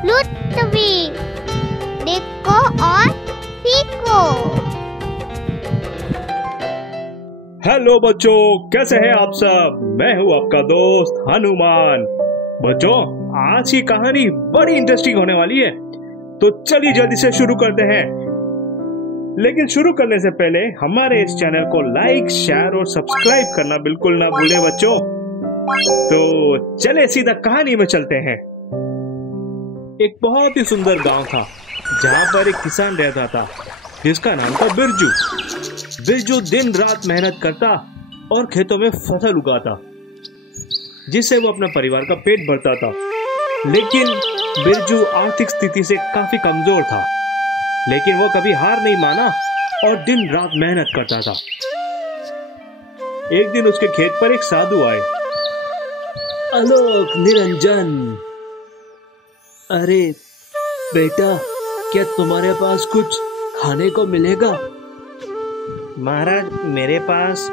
लुत्फी। देखो और सीखो। हेलो बच्चों, कैसे हैं आप सब। मैं हूं आपका दोस्त हनुमान। बच्चों, आज की कहानी बड़ी इंटरेस्टिंग होने वाली है, तो चलिए जल्दी से शुरू करते हैं। लेकिन शुरू करने से पहले हमारे इस चैनल को लाइक, शेयर और सब्सक्राइब करना बिल्कुल ना भूलें बच्चों। तो चले सीधा कहानी में चलते हैं। एक बहुत ही सुंदर गांव था जहां पर एक किसान रहता था जिसका नाम था बिरजू। बिरजू दिन रात मेहनत करता और खेतों में फसल उगाता, जिससे वो अपने परिवार का पेट भरता था। लेकिन बिरजू आर्थिक स्थिति से काफी कमजोर था, लेकिन वो कभी हार नहीं माना और दिन रात मेहनत करता था। एक दिन उसके खेत पर एक साधु आए। आलोक निरंजन, अरे बेटा, क्या तुम्हारे पास कुछ खाने को मिलेगा? महाराज, मेरे पास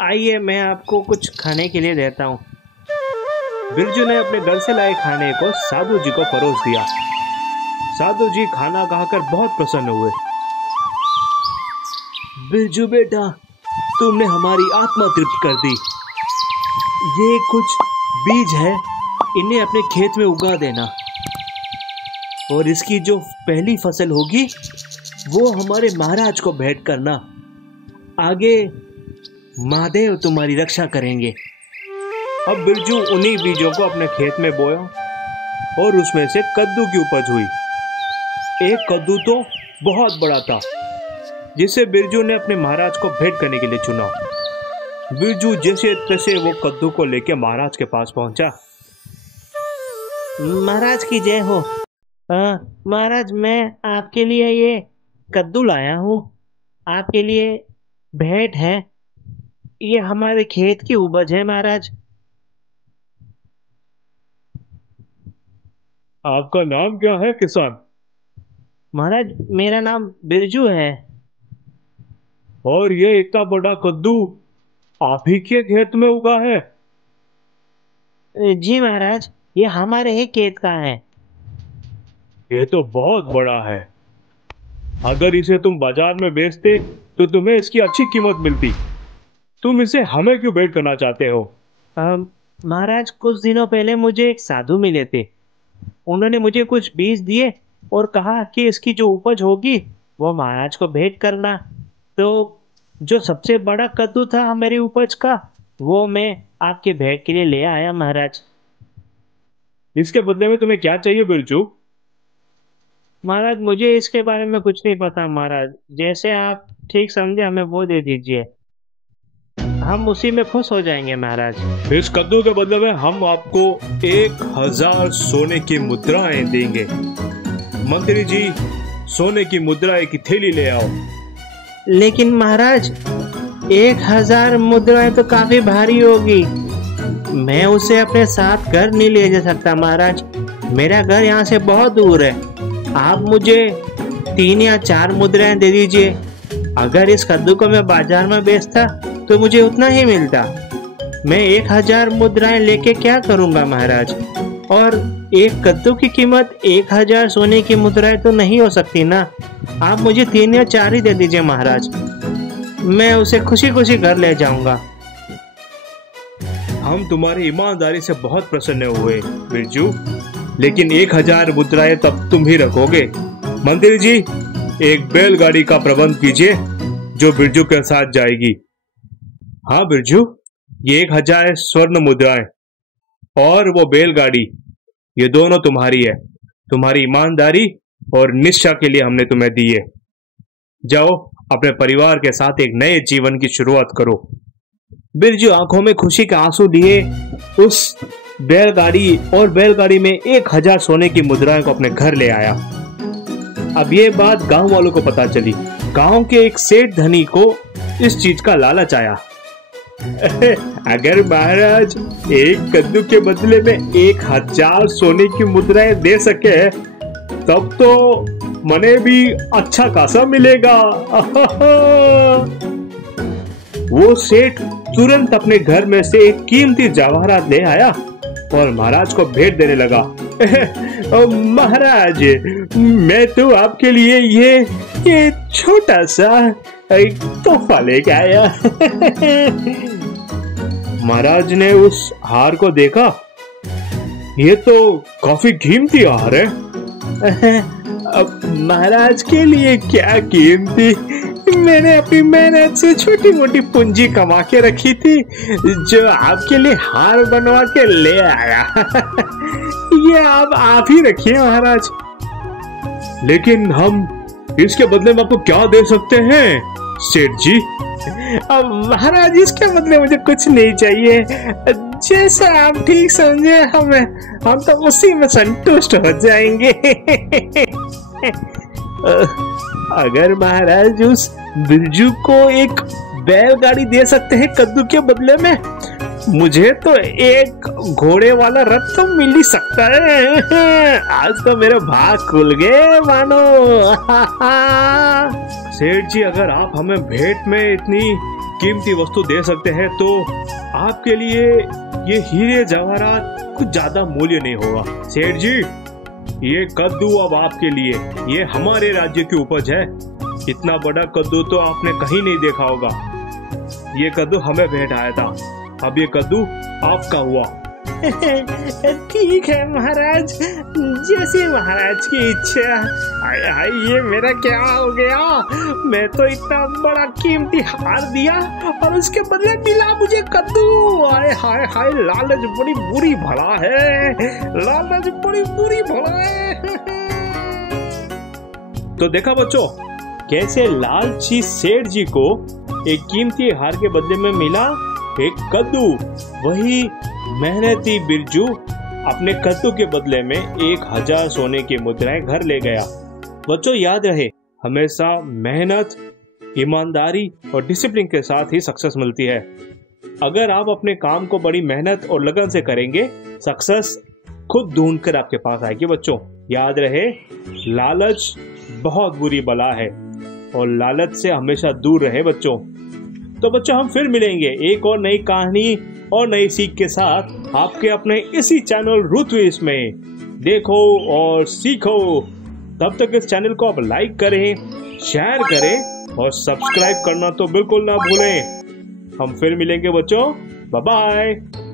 आइए, मैं आपको कुछ खाने के लिए देता हूँ। बिरजू ने अपने घर से लाए खाने को साधु जी को परोस दिया। साधु जी खाना खाकर बहुत प्रसन्न हुए। बिरजू बेटा, तुमने हमारी आत्मा तृप्त कर दी। ये कुछ बीज है, इन्हें अपने खेत में उगा देना, और इसकी जो पहली फसल होगी वो हमारे महाराज को भेंट करना। आगे महादेव तुम्हारी रक्षा करेंगे। अब बिरजू उन्हीं बीजों को अपने खेत में बोया और उसमें से कद्दू की उपज हुई। एक कद्दू तो बहुत बड़ा था, जिसे बिरजू ने अपने महाराज को भेंट करने के लिए चुना। बिरजू जैसे तैसे वो कद्दू को लेकर महाराज के पास पहुंचा। महाराज की जय हो। महाराज, मैं आपके लिए ये कद्दू लाया हूँ, आपके लिए भेंट है। ये हमारे खेत की उपज है महाराज। आपका नाम क्या है किसान? महाराज, मेरा नाम बिरजू है। और ये इतना बड़ा कद्दू आप ही के खेत में उगा है? जी महाराज, ये हमारे ही खेत का है। ये तो बहुत बड़ा है। अगर इसे तुम बाजार में बेचते तो तुम्हें इसकी अच्छी कीमत मिलती। तुम इसे हमें क्यों भेंट करना चाहते हो? महाराज, कुछ दिनों पहले मुझे एक साधु मिले थे। उन्होंने मुझे कुछ बीज दिए और कहा कि इसकी जो उपज होगी वो महाराज को भेंट करना। तो जो सबसे बड़ा कद्दू था मेरी उपज का, वो मैं आपके भेंट के लिए ले आया महाराज। इसके बदले में तुम्हें क्या चाहिए बिरजू? महाराज, मुझे इसके बारे में कुछ नहीं पता महाराज। जैसे आप ठीक समझे हमें वो दे दीजिए, हम उसी में खुश हो जाएंगे महाराज। इस कद्दू के बदले में हम आपको 1000 सोने की मुद्राएं देंगे। मंत्री जी, सोने की मुद्राएं की थैली ले आओ। लेकिन महाराज, 1000 मुद्राएं तो काफी भारी होगी। मैं उसे अपने साथ घर नहीं ले जा सकता महाराज। मेरा घर यहाँ से बहुत दूर है। आप मुझे 3 या 4 मुद्राएं दे दीजिए। अगर इस कद्दू को मैं बाजार में बेचता तो मुझे उतना ही मिलता। मैं 1000 मुद्राएं लेके क्या करूंगा महाराज? और एक कद्दू की कीमत 1000 सोने की मुद्राएं तो नहीं हो सकती ना। आप मुझे 3 या 4 ही दे दीजिए महाराज, मैं उसे खुशी खुशी घर ले जाऊंगा। हम तुम्हारी ईमानदारी से बहुत प्रसन्न हुए बिरजू, लेकिन 1000 मुद्राएं तब तुम ही रखोगे। मंत्री जी, एक बैलगाड़ी का प्रबंध कीजिए जो बिरजू के साथ जाएगी। हाँ बिरजू, ये 1000 स्वर्ण मुद्राएं और वो बैलगाड़ी, ये दोनों तुम्हारी है। तुम्हारी ईमानदारी और निष्ठा के लिए हमने तुम्हें दी है। जाओ, अपने परिवार के साथ एक नए जीवन की शुरुआत करो। बिरजू आंखों में खुशी के आंसू लिए उस बैलगाड़ी और बैलगाड़ी में 1000 सोने की मुद्राएं को अपने घर ले आया। अब ये बात गांव वालों को पता चली। गांव के एक सेठ धनी को इस चीज का लालच आया। अगर महाराज एक कद्दू के बदले में 1000 सोने की मुद्राएं दे सके तब तो मने भी अच्छा खासा मिलेगा। वो सेठ तुरंत अपने घर में से एक कीमती जवाहरात ले आया और महाराज को भेंट देने लगा। महाराज, मैं तो आपके लिए ये छोटा सा एक तोहफा लेके आया। महाराज ने उस हार को देखा, ये तो काफी कीमती हार है। अब महाराज के लिए क्या कीमती, मैंने अपनी मेहनत से छोटी मोटी पूंजी कमा के रखी थी, जो आपके लिए हार बनवा के ले आया। ये आप ही रखिए महाराज। लेकिन हम इसके बदले में आपको क्या दे सकते हैं सेठ जी? अब महाराज, इसके बदले मुझे कुछ नहीं चाहिए, जैसा आप ठीक समझे, हम तो उसी में संतुष्ट हो जाएंगे। अगर महाराज उस बिरजू को एक बैलगाड़ी दे सकते हैं कद्दू के बदले में, मुझे तो एक घोड़े वाला रथ तो मिल ही सकता है। आज तो मेरे भाग खुल गए मानो। सेठ जी, अगर आप हमें भेंट में इतनी कीमती वस्तु दे सकते हैं तो आपके लिए ये हीरे जवाहरात कुछ ज्यादा मूल्य नहीं होगा। सेठ जी, ये कद्दू अब आपके लिए, ये हमारे राज्य की उपज है। इतना बड़ा कद्दू तो आपने कहीं नहीं देखा होगा। ये कद्दू हमें भेंट आया था, अब ये कद्दू आपका हुआ। ठीक है महाराज, जैसे महाराज की इच्छा। हाय हाय, ये मेरा क्या हो गया? मैं तो इतना बड़ा कीमती हार दिया और उसके बदले मिला मुझे कद्दू। हाय हाय हाय, लालच बड़ी बुरी भला है, लालच बड़ी बुरी भला है। तो देखा बच्चों, कैसे लालची सेठ जी को एक कीमती हार के बदले में मिला एक कद्दू। वही मेहनती बिरजू अपने कद्दू के बदले में 1000 सोने की मुद्राएं घर ले गया। बच्चों, याद रहे, हमेशा मेहनत, ईमानदारी और डिसिप्लिन के साथ ही सक्सेस मिलती है। अगर आप अपने काम को बड़ी मेहनत और लगन से करेंगे, सक्सेस खुद ढूंढ कर आपके पास आएगी। बच्चों, याद रहे, लालच बहुत बुरी बला है और लालच से हमेशा दूर रहे बच्चों। तो बच्चों, हम फिर मिलेंगे एक और नई कहानी और नई सीख के साथ आपके अपने इसी चैनल रुतविश में। देखो और सीखो। तब तक इस चैनल को आप लाइक करें, शेयर करें और सब्सक्राइब करना तो बिल्कुल ना भूलें। हम फिर मिलेंगे बच्चों। Bye bye.